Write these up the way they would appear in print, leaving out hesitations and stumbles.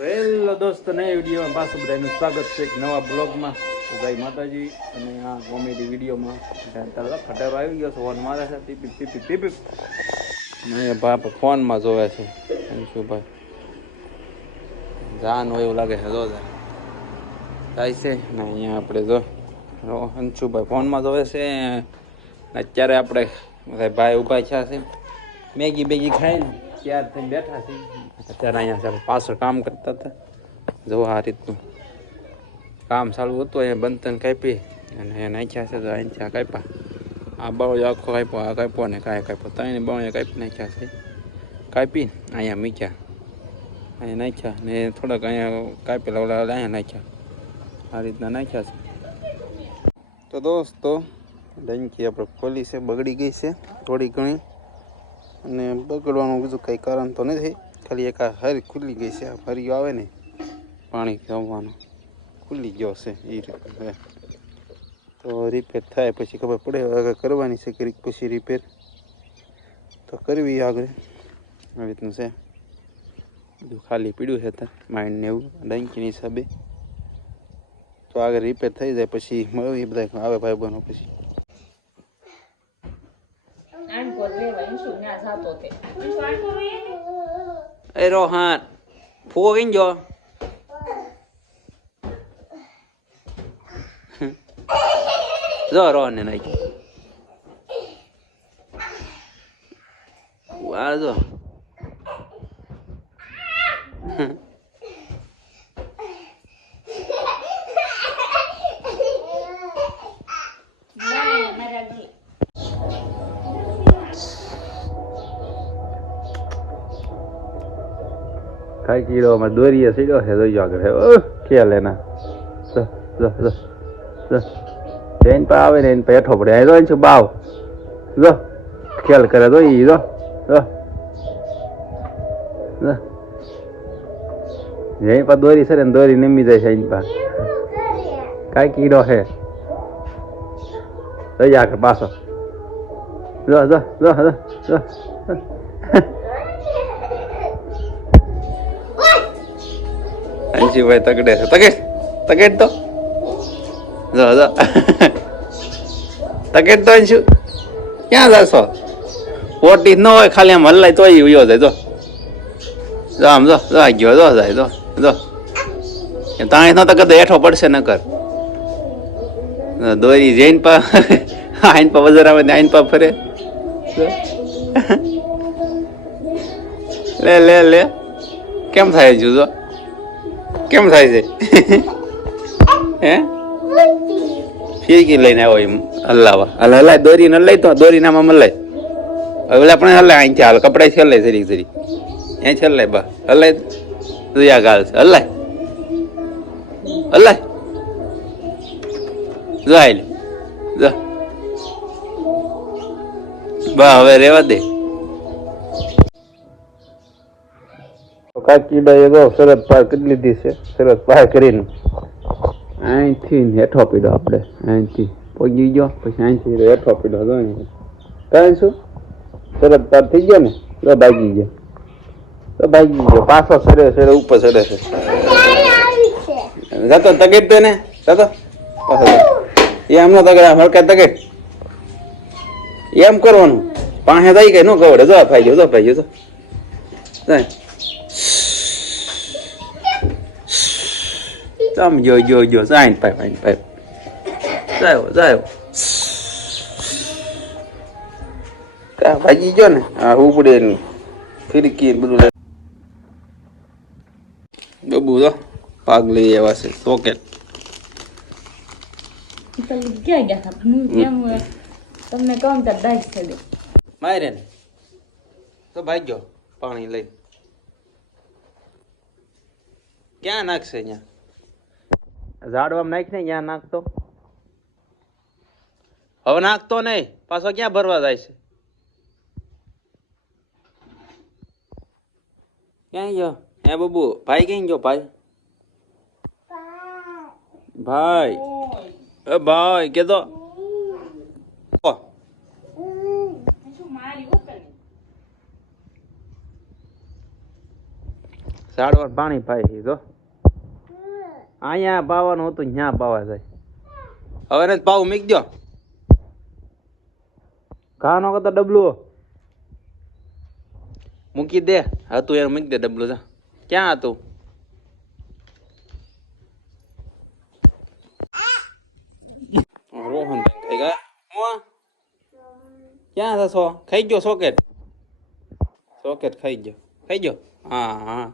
તો હેલો દોસ્તો, નવા વિડીયોમાં પાછું બધાનું સ્વાગત છે એક નવા બ્લોગમાં. જય માતાજી. અને આ કોમેડી વિડીયોમાં ખટારો આવી ગયો છે, ફોન મારે છે ટીપી ટીપી ટીપી. અને બાપ ફોનમાં જોવે છે અંશુભાઈ. જાન હોય એવું લાગે છે, જો જાય છે ને અહીંયા આપણે જો અંશુભાઈ ફોનમાં જોવે છે. અત્યારે આપણે ભાઈ ઊભા થયા છે, મેગી બેગી ખાઈને ત્યાર થઈને બેઠા છે. અત્યારે અહીંયા પાછળ કામ કરતા હતા. જો આ રીતનું કામ ચાલુ હતું. અહીંયા બંધન કાપી અને નાખ્યા છે. તો અહીંયા કાપ્યા, આ બાવળો આખો કાપ્યો, આ કાપ્યો ને કાંઈ કાપ્યો, ત્રણ બાવળીએ કાપી નાખ્યા છે. કાપી અહીંયા મૂક્યા, અહીંયા નાખ્યા ને થોડાક અહીંયા કાપેલા ઓલા અહીંયા નાખ્યા. આ રીતના નાખ્યા છે. તો દોસ્તો, ડંકી આપણે ખોલી છે, બગડી ગઈ છે થોડી ઘણી. અને બગડવાનું બીજું કંઈ કારણ તો નથી, ખાલી એક આ હરી ખુલ્લી ગઈ છે. હરિયો આવે ને પાણી જમવાનું ખુલ્લી ગયો છે એ રીતે. તો રિપેર થાય પછી ખબર પડે. આગળ કરવાની છે કંઈક પછી રિપેર તો કરવી આગળ. આવી રીતનું છે બધું, ખાલી પીડ્યું છે ત્યાં માઇન્ડને એવું ડંકીની હિસાબે. તો આગળ રિપેર થઈ જાય પછી મળવી બધા આવે ભાઈ બનો પછી. એ રોહન ફૂવો કઈ ગયો? જો રોહન ને નાખી આ જો. કાંઈ કીડો માં દોરીએ સીડ્યો છે, જોઈ આગળ ખ્યાલ એના. જઈને પા આવે ને એને પા હેઠો પડે. અહીં શું બાવ જો ખ્યાલ કરે તો ઈ જો જઈ પા દોરી સરે ને દોરી નમી જાય છે. એની પા કાંઈ કીડો છે, જોઈ આગળ પાછો જો જો જો જો. અંશુભાઈ તગડે છે, તગેટ તો જો જો તગેટ તો અંશુ ક્યાં જશો? ઓટી ન હોય ખાલી આમ હલાય તો ઉયો જાય. જો જો આમ જો જો આ ગયો, જો જાય જો જો. તાણી નો તો કદે હેઠો પડશે ન કર. દોરી જઈને પા આઈન પા વજર આવે ને આઈન પા ફરે. લે લે લે કેમ થાય જો કેમ થાય છે? હે ફીરકી લઈને આવ્યો એમ હલાવા. હલાય દોરી ન લઈ તો દોરી નામાં મલાય. હવે આપણે હલાય અહીંથી હાલ કપડા છે હલાય જરી જરી અહીં છે હલાય બા હલાય તુયા ગાલ છે હલાય હલાય જાય જા બા હવે રેવા દે. કાકીડા એ તો શરત પાર કરી લીધી છે. શરત પાર કરીને અહીંથી હેઠો પીડો આપણે અહીંથી પહોંચી ગયો પછી અહીંથી હેઠો પીડો જો કાંઈ શું શરત પાર થઈ ગયો ને તો ભાગી ગયો. તો ભાગી ગયો પાછો સરે સરે ઉપર સરે છે. જતો તગેટ દે ને જતો એ એમનો તગડા હલકા તગેટ એમ કરવાનું. પાસે થઈ ગઈ ન કવડે જો ભાઈ ગયો જો ભાઈ ગયો જો આમ જો સાઈન પાઇપ જાયો કા ભાગી ગયો ને. હા ઉપડે ની ફિરકી બધું બબુ તો ભાગ લઈ આવ્યા છે. સોકેટ તમને કહું તો દાઈ છે મારે ને તો ભાગ્યો પાણી લઈ. ક્યાં નાખશે? અહીંયા ઝાડવામાં નાખ ને ત્યાં નાખતો. હવે નાખતો નહીં પાછો ક્યાં ભરવા જાય છે? ક્યાં ગયો હે બબુ? ભાઈ ક્યાં ગયો? ભાઈ ભાઈ કે તો ઝાડવા પાણી પાય છે જો અહીંયા પાવાનું હતું ત્યાં પાવા જાય હવે ને પાવું મીક દો ઘા નો કરતા ડબલું મૂકી દે હતું યાર મૂકી દે ડબલું જા ક્યાં હતું રોહન ખાઈ ગયા હું ક્યાં થશો ખાઈ ગયો સોકેટ સોકેટ ખાઈ ગયો હા હા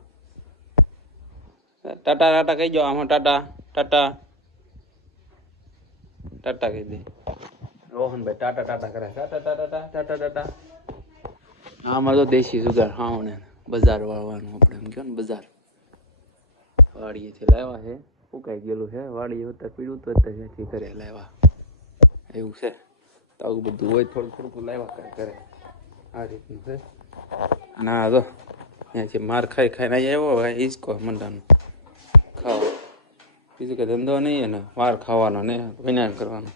ટાટા ટાટા કહી ગયો આમાં ટાટા ટાટા ટાટા કહી દે રોહનભાઈ ટાટા ટાટા કરે ટાટા ટાટા ટાટા ટાટા આમાં તો દેશી સુગાર હા ને બજાર વાળવાનું આપણે એમ કહો ને બજાર વાડીએથી લાવ્યા છે ફૂંકાઈ ગયેલું છે વાડીએ હોતા પીડું તો ત્યાંથી ઘરે લાવ્યા એવું છે તો આવું બધું હોય થોડું થોડું લાવ્યા કરે આ રીતનું છે અને આ તો અહીંયાથી માર ખાઈ ખાઈને આવ્યો હોય ઈસકો મંડાનો ખાવા બીજું કે ધંધો નહીં ને વાર ખાવાનો ને વિનાન કરવાનો